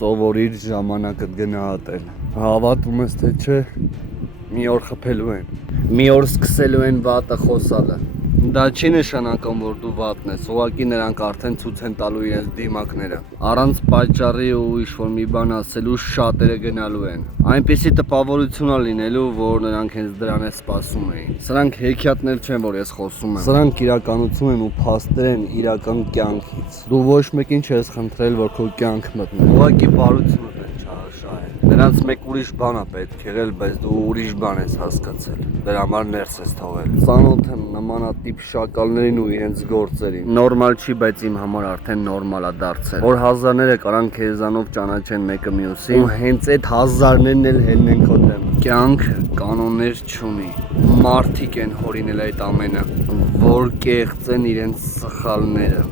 Սովորիր ժամանակդ գնահատել։ Հավատում ես թե չէ, մի օր խփելու են։ Մի օր սկսելու են վատը խոսալը։ Դա չի նշանակում, որ դու վատն ես, ուղղակի նրանք արդեն ցույց են տալու իրենց դիմակները։ Առանց պատճառի ու ինչ-որ մի բան ասելու շատերը գնալու են։ Այնպիսի տպավորություն է լինելու, որ նրանք հենց դրան է սպասում էին։ Սրանք հեքիաթներ չեն, որ ես խոսում եմ։ Սրանք իրականություն են ու փաստեր են իրական կյանքից։ Դու ոչ մեկին չես խնդրել, որ քո կյանք մտնի։ Ուղղակի բարությունը նրանց մեկ ուրիշ բան է պետք եղել, բայց դու ուրիշ բան ես հասկացել։ Դրա համար ներս ես թողել։ Ծանոթ եմ նմանատիպ շակալներին ու իրենց գործերին։ Նորմալ չի, բայց իմ համար արդեն նորմալ է դարձել։ Որ հազարները կարան քեզանով ճանաչեն մեկը մյուսին, ու հենց այդ հազարներն էլ հելնեն քո դեմ։ Կյանք կանոններ չունի։ Մարդիկ են հորինել այդ ամենը, որ կեղծեն իրենց սխալները։